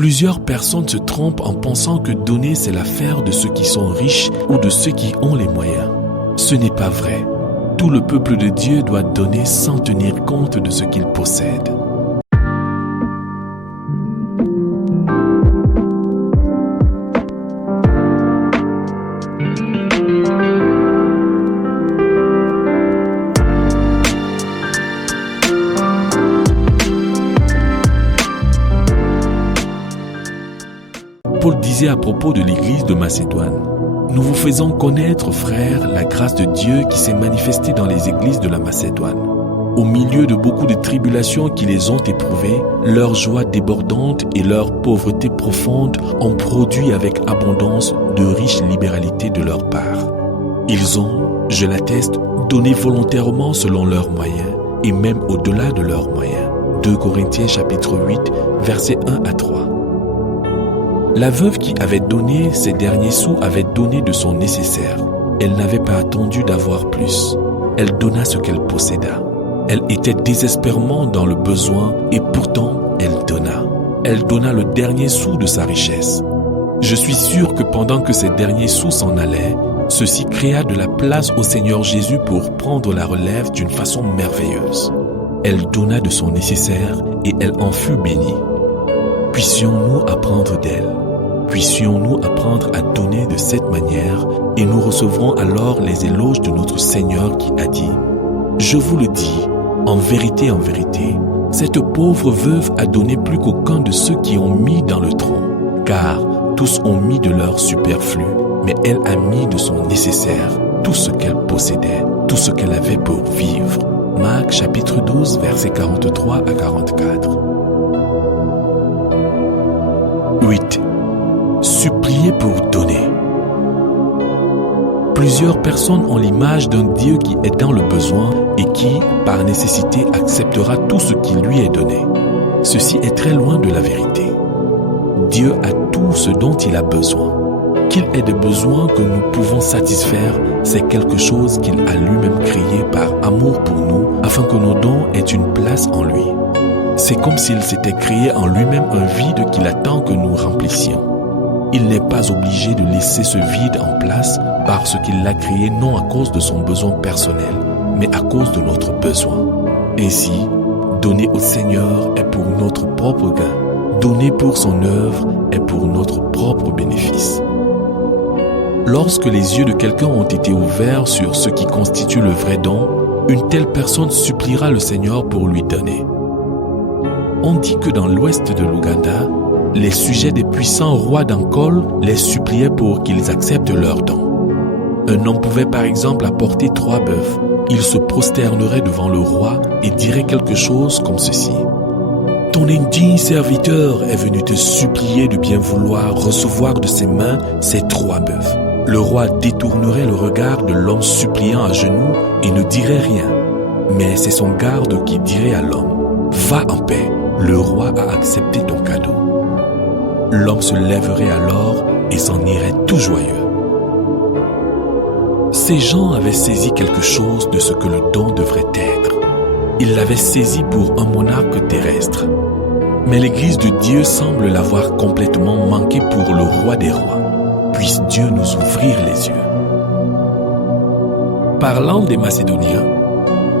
Plusieurs personnes se trompent en pensant que donner c'est l'affaire de ceux qui sont riches ou de ceux qui ont les moyens. Ce n'est pas vrai. Tout le peuple de Dieu doit donner sans tenir compte de ce qu'il possède. Paul disait à propos de l'église de Macédoine: « Nous vous faisons connaître, frères, la grâce de Dieu qui s'est manifestée dans les églises de la Macédoine. Au milieu de beaucoup de tribulations qui les ont éprouvées, leur joie débordante et leur pauvreté profonde ont produit avec abondance de riches libéralités de leur part. Ils ont, je l'atteste, donné volontairement selon leurs moyens et même au-delà de leurs moyens. » 2 Corinthiens chapitre 8, versets 1 à 3. La veuve qui avait donné ses derniers sous avait donné de son nécessaire. Elle n'avait pas attendu d'avoir plus. Elle donna ce qu'elle posséda. Elle était désespérément dans le besoin et pourtant elle donna. Elle donna le dernier sou de sa richesse. Je suis sûr que pendant que ces derniers sous s'en allaient, ceci créa de la place au Seigneur Jésus pour prendre la relève d'une façon merveilleuse. Elle donna de son nécessaire et elle en fut bénie. Puissions-nous apprendre d'elle. Puissions-nous apprendre à donner de cette manière et nous recevrons alors les éloges de notre Seigneur qui a dit: « Je vous le dis, en vérité, cette pauvre veuve a donné plus qu'aucun de ceux qui ont mis dans le tronc, car tous ont mis de leur superflu, mais elle a mis de son nécessaire, tout ce qu'elle possédait, tout ce qu'elle avait pour vivre. » Marc chapitre 12, versets 43 à 44. 8. Supplier pour donner. Plusieurs personnes ont l'image d'un Dieu qui est dans le besoin et qui, par nécessité, acceptera tout ce qui lui est donné. Ceci est très loin de la vérité. Dieu a tout ce dont il a besoin. Qu'il ait des besoins que nous pouvons satisfaire, c'est quelque chose qu'il a lui-même créé par amour pour nous, afin que nos dons aient une place en lui. C'est comme s'il s'était créé en lui-même un vide qu'il attend que nous remplissions. Il n'est pas obligé de laisser ce vide en place parce qu'il l'a créé non à cause de son besoin personnel, mais à cause de notre besoin. Ainsi, donner au Seigneur est pour notre propre gain. Donner pour son œuvre est pour notre propre bénéfice. Lorsque les yeux de quelqu'un ont été ouverts sur ce qui constitue le vrai don, une telle personne suppliera le Seigneur pour lui donner. On dit que dans l'ouest de l'Ouganda, les sujets des puissants rois d'Ankole les suppliaient pour qu'ils acceptent leurs dons. Un homme pouvait par exemple apporter 3 bœufs. Il se prosternerait devant le roi et dirait quelque chose comme ceci: « Ton indigne serviteur est venu te supplier de bien vouloir recevoir de ses mains ces 3 bœufs. » Le roi détournerait le regard de l'homme suppliant à genoux et ne dirait rien. Mais c'est son garde qui dirait à l'homme: « Va en paix, le roi a accepté ton cadeau. » L'homme se lèverait alors et s'en irait tout joyeux. Ces gens avaient saisi quelque chose de ce que le don devrait être. Ils l'avaient saisi pour un monarque terrestre. Mais l'Église de Dieu semble l'avoir complètement manqué pour le roi des rois. Puisse Dieu nous ouvrir les yeux. Parlant des Macédoniens,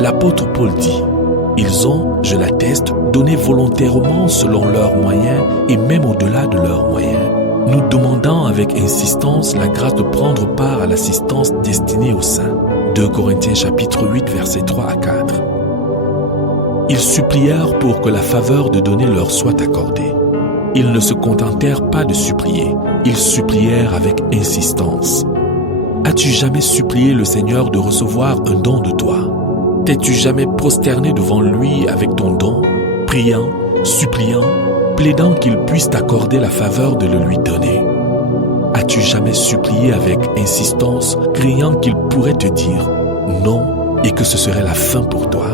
l'apôtre Paul dit: « Ils ont, je l'atteste, donné volontairement selon leurs moyens et même au-delà de leurs moyens, nous demandant avec insistance la grâce de prendre part à l'assistance destinée aux saints. » 2 Corinthiens chapitre 8, versets 3 à 4. Ils supplièrent pour que la faveur de donner leur soit accordée. Ils ne se contentèrent pas de supplier, ils supplièrent avec insistance. As-tu jamais supplié le Seigneur de recevoir un don de toi? T'es-tu jamais prosterné devant lui avec ton don, priant, suppliant, plaidant qu'il puisse t'accorder la faveur de le lui donner? As-tu jamais supplié avec insistance, criant qu'il pourrait te dire non et que ce serait la fin pour toi?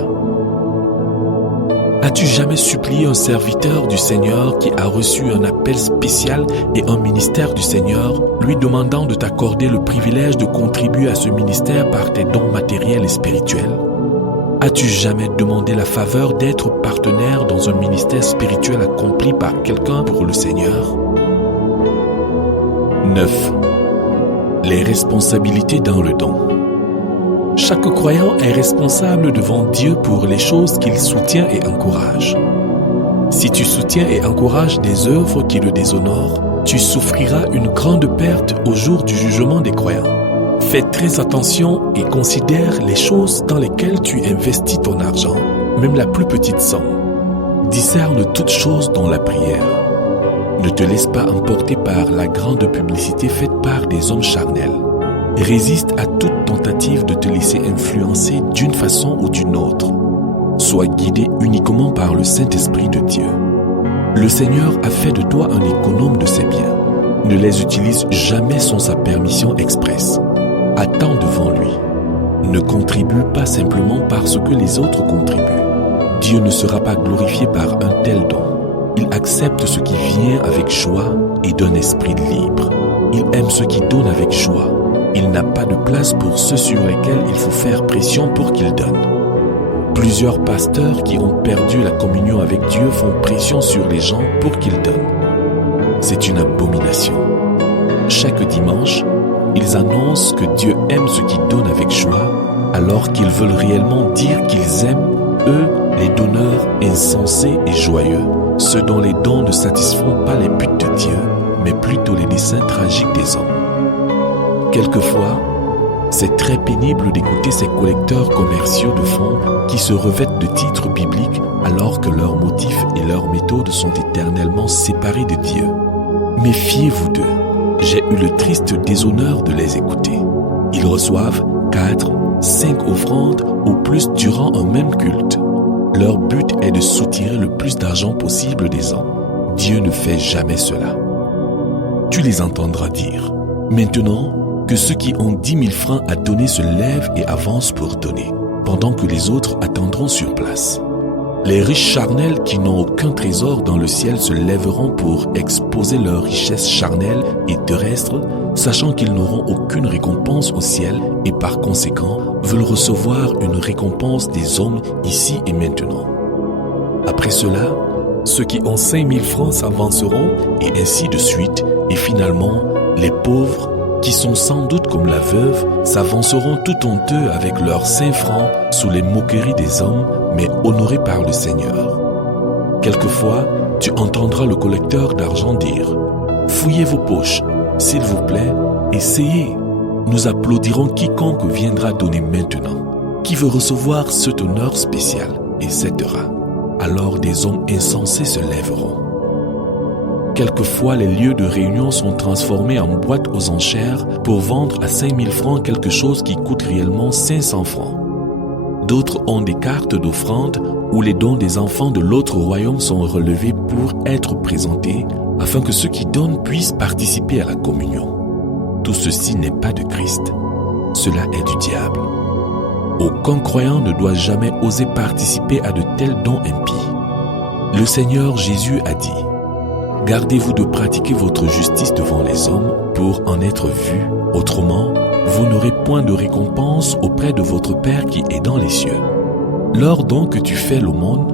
As-tu jamais supplié un serviteur du Seigneur qui a reçu un appel spécial et un ministère du Seigneur, lui demandant de t'accorder le privilège de contribuer à ce ministère par tes dons matériels et spirituels? As-tu jamais demandé la faveur d'être partenaire dans un ministère spirituel accompli par quelqu'un pour le Seigneur? 9. Les responsabilités dans le don. Chaque croyant est responsable devant Dieu pour les choses qu'il soutient et encourage. Si tu soutiens et encourages des œuvres qui le déshonorent, tu souffriras une grande perte au jour du jugement des croyants. Fais très attention et considère les choses dans lesquelles tu investis ton argent, même la plus petite somme. Discerne toutes choses dans la prière. Ne te laisse pas emporter par la grande publicité faite par des hommes charnels. Résiste à toute tentative de te laisser influencer d'une façon ou d'une autre. Sois guidé uniquement par le Saint-Esprit de Dieu. Le Seigneur a fait de toi un économe de ses biens. Ne les utilise jamais sans sa permission expresse. Attends devant lui. Ne contribue pas simplement parce que les autres contribuent. Dieu ne sera pas glorifié par un tel don. Il accepte ce qui vient avec joie et d'un esprit libre. Il aime ceux qui donnent avec joie. Il n'a pas de place pour ceux sur lesquels il faut faire pression pour qu'ils donnent. Plusieurs pasteurs qui ont perdu la communion avec Dieu font pression sur les gens pour qu'ils donnent. C'est une abomination. Chaque dimanche, ils annoncent que Dieu aime ceux qui donnent avec joie, alors qu'ils veulent réellement dire qu'ils aiment, eux, les donneurs insensés et joyeux, ceux dont les dons ne satisfont pas les buts de Dieu, mais plutôt les desseins tragiques des hommes. Quelquefois, c'est très pénible d'écouter ces collecteurs commerciaux de fonds qui se revêtent de titres bibliques alors que leurs motifs et leurs méthodes sont éternellement séparés de Dieu. Méfiez-vous d'eux. J'ai eu le triste déshonneur de les écouter. Ils reçoivent 4, 5 offrandes au plus durant un même culte. Leur but est de soutirer le plus d'argent possible des hommes. Dieu ne fait jamais cela. Tu les entendras dire. Maintenant, que ceux qui ont 10 000 francs à donner se lèvent et avancent pour donner, pendant que les autres attendront sur place. Les riches charnels qui n'ont aucun trésor dans le ciel se lèveront pour exposer leurs richesses charnelles et terrestres, sachant qu'ils n'auront aucune récompense au ciel et par conséquent veulent recevoir une récompense des hommes ici et maintenant. Après cela, ceux qui ont 5 000 francs s'avanceront et ainsi de suite, et finalement, les pauvres, qui sont sans doute comme la veuve, s'avanceront tout honteux avec leurs 5 francs sous les moqueries des hommes, mais honorés par le Seigneur. Quelquefois, tu entendras le collecteur d'argent dire « Fouillez vos poches, s'il vous plaît, essayez. Nous applaudirons quiconque viendra donner maintenant. Qui veut recevoir cet honneur spécial, etc. » Alors des hommes insensés se lèveront. Quelquefois, les lieux de réunion sont transformés en boîtes aux enchères pour vendre à 5 000 francs quelque chose qui coûte réellement 500 francs. D'autres ont des cartes d'offrande où les dons des enfants de l'autre royaume sont relevés pour être présentés afin que ceux qui donnent puissent participer à la communion. Tout ceci n'est pas de Christ. Cela est du diable. Aucun croyant ne doit jamais oser participer à de tels dons impies. Le Seigneur Jésus a dit « Gardez-vous de pratiquer votre justice devant les hommes pour en être vus, autrement, vous n'aurez point de récompense auprès de votre Père qui est dans les cieux. Lors donc que tu fais l'aumône,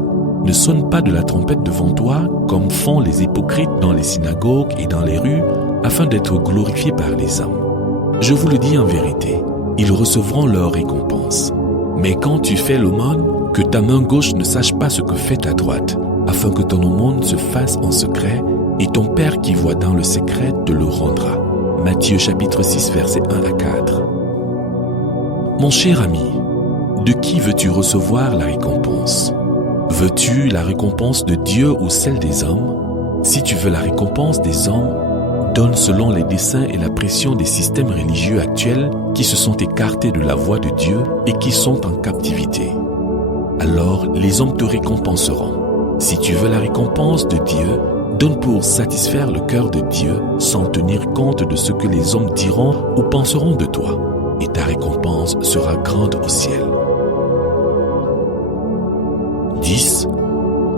ne sonne pas de la trompette devant toi comme font les hypocrites dans les synagogues et dans les rues afin d'être glorifiés par les hommes. Je vous le dis en vérité, ils recevront leur récompense. Mais quand tu fais l'aumône, que ta main gauche ne sache pas ce que fait ta droite, afin que ton aumône se fasse en secret, et ton Père qui voit dans le secret te le rendra. » Matthieu chapitre 6, versets 1 à 4. Mon cher ami, de qui veux-tu recevoir la récompense? Veux-tu la récompense de Dieu ou celle des hommes? Si tu veux la récompense des hommes, donne selon les desseins et la pression des systèmes religieux actuels qui se sont écartés de la voie de Dieu et qui sont en captivité. Alors les hommes te récompenseront. Si tu veux la récompense de Dieu, donne pour satisfaire le cœur de Dieu sans tenir compte de ce que les hommes diront ou penseront de toi, et ta récompense sera grande au ciel. 10.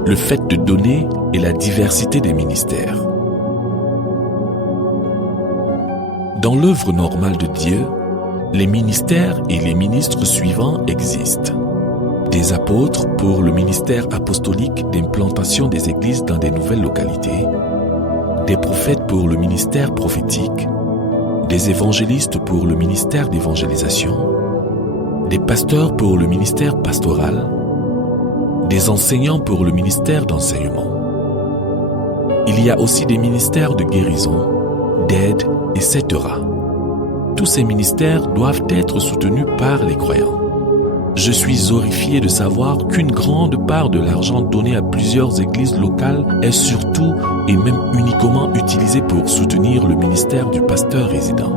Le fait de donner et la diversité des ministères. Dans l'œuvre normale de Dieu, les ministères et les ministres suivants existent. des apôtres pour le ministère apostolique d'implantation des églises dans des nouvelles localités, des prophètes pour le ministère prophétique, des évangélistes pour le ministère d'évangélisation, des pasteurs pour le ministère pastoral, des enseignants pour le ministère d'enseignement. Il y a aussi des ministères de guérison, d'aide, etc. Tous ces ministères doivent être soutenus par les croyants. Je suis horrifié de savoir qu'une grande part de l'argent donné à plusieurs églises locales est surtout et même uniquement utilisé pour soutenir le ministère du pasteur résident.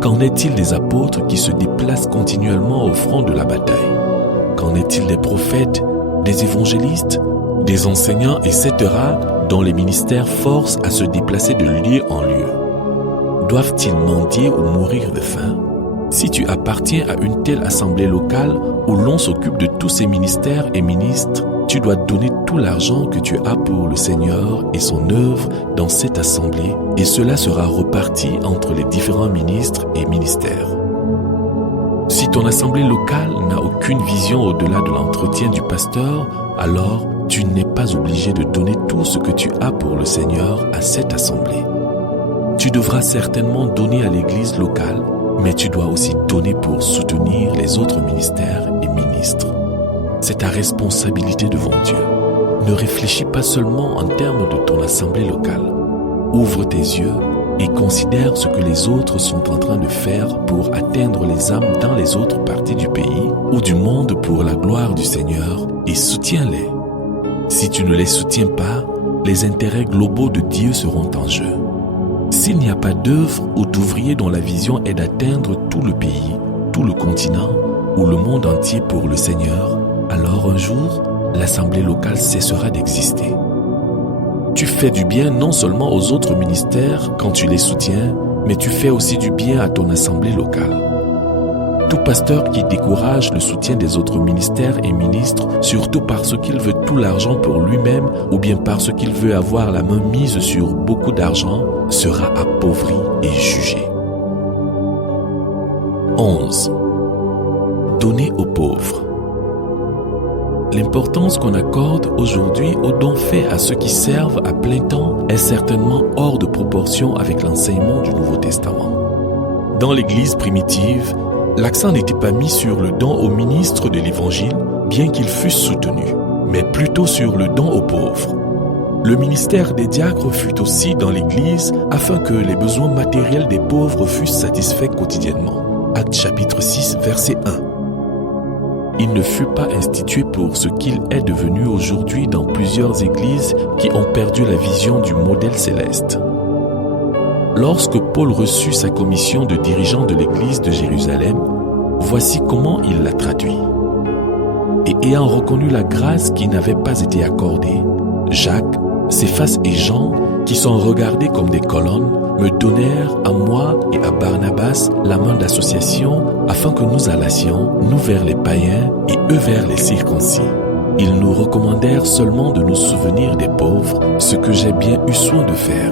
Qu'en est-il des apôtres qui se déplacent continuellement au front de la bataille? Qu'en est-il des prophètes, des évangélistes, des enseignants, etc., dont les ministères forcent à se déplacer de lieu en lieu? Doivent-ils mendier ou mourir de faim? Si tu appartiens à une telle assemblée locale où l'on s'occupe de tous ces ministères et ministres, tu dois donner tout l'argent que tu as pour le Seigneur et son œuvre dans cette assemblée, et cela sera reparti entre les différents ministres et ministères. Si ton assemblée locale n'a aucune vision au-delà de l'entretien du pasteur, alors tu n'es pas obligé de donner tout ce que tu as pour le Seigneur à cette assemblée. Tu devras certainement donner à l'église locale, mais tu dois aussi donner pour soutenir les autres ministères et ministres. C'est ta responsabilité devant Dieu. Ne réfléchis pas seulement en termes de ton assemblée locale. Ouvre tes yeux et considère ce que les autres sont en train de faire pour atteindre les âmes dans les autres parties du pays ou du monde pour la gloire du Seigneur et soutiens-les. Si tu ne les soutiens pas, les intérêts globaux de Dieu seront en jeu. S'il n'y a pas d'œuvre ou d'ouvriers dont la vision est d'atteindre tout le pays, tout le continent ou le monde entier pour le Seigneur, alors un jour, l'assemblée locale cessera d'exister. Tu fais du bien non seulement aux autres ministères quand tu les soutiens, mais tu fais aussi du bien à ton assemblée locale. Tout pasteur qui décourage le soutien des autres ministères et ministres, surtout parce qu'il veut tout l'argent pour lui-même ou bien parce qu'il veut avoir la main mise sur beaucoup d'argent, sera appauvri et jugé. 11. Donner aux pauvres. L'importance qu'on accorde aujourd'hui aux dons faits à ceux qui servent à plein temps est certainement hors de proportion avec l'enseignement du Nouveau Testament. Dans l'Église primitive, l'accent n'était pas mis sur le don aux ministres de l'Évangile, bien qu'ils fussent soutenus, mais plutôt sur le don aux pauvres. Le ministère des diacres fut aussi dans l'Église afin que les besoins matériels des pauvres fussent satisfaits quotidiennement. Actes chapitre 6, verset 1. Il ne fut pas institué pour ce qu'il est devenu aujourd'hui dans plusieurs églises qui ont perdu la vision du modèle céleste. Lorsque Paul reçut sa commission de dirigeant de l'église de Jérusalem, voici comment il l'a traduit. Et ayant reconnu la grâce qui n'avait pas été accordée, Jacques, Céphas et Jean, qui sont regardés comme des colonnes, me donnèrent à moi et à Barnabas la main d'association afin que nous allassions, nous vers les païens et eux vers les circoncis. Ils nous recommandèrent seulement de nous souvenir des pauvres, ce que j'ai bien eu soin de faire.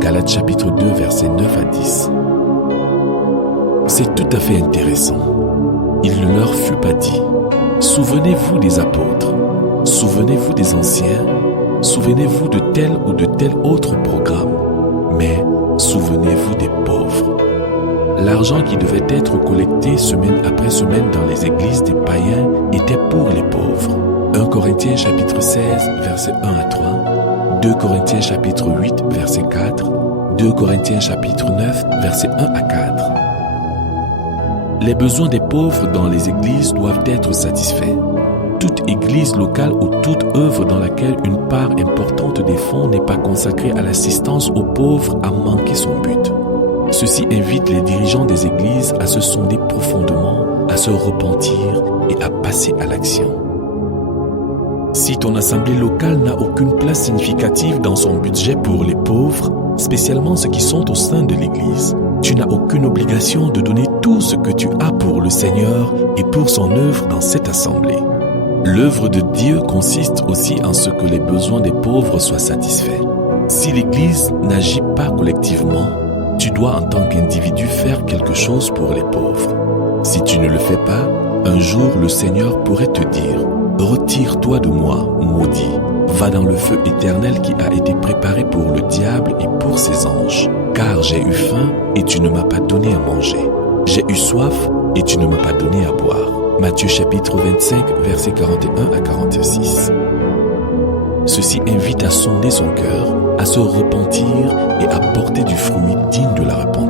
Galates chapitre 2, versets 9 à 10. C'est tout à fait intéressant. Il ne leur fut pas dit « Souvenez-vous des apôtres, souvenez-vous des anciens, souvenez-vous de tel ou de tel autre programme, mais souvenez-vous des pauvres. » L'argent qui devait être collecté semaine après semaine dans les églises des païens était pour les pauvres. 1 Corinthiens chapitre 16, versets 1 à 3, 2 Corinthiens chapitre 8, verset 4, 2 Corinthiens chapitre 9, versets 1 à 4. Les besoins des pauvres dans les églises doivent être satisfaits. Toute église locale ou toute œuvre dans laquelle une part importante des fonds n'est pas consacrée à l'assistance aux pauvres a manqué son but. Ceci invite les dirigeants des églises à se sonder profondément, à se repentir et à passer à l'action. Si ton assemblée locale n'a aucune place significative dans son budget pour les pauvres, spécialement ceux qui sont au sein de l'église, tu n'as aucune obligation de donner tout ce que tu as pour le Seigneur et pour son œuvre dans cette assemblée. L'œuvre de Dieu consiste aussi en ce que les besoins des pauvres soient satisfaits. Si l'Église n'agit pas collectivement, tu dois en tant qu'individu faire quelque chose pour les pauvres. Si tu ne le fais pas, Un jour, le Seigneur pourrait te dire, « Retire-toi de moi, maudit, va dans le feu éternel qui a été préparé pour le diable et pour ses anges. Car j'ai eu faim et tu ne m'as pas donné à manger. J'ai eu soif et tu ne m'as pas donné à boire. » Matthieu chapitre 25, versets 41 à 46. Ceci invite à sonder son cœur, à se repentir et à porter du fruit digne de la repentance.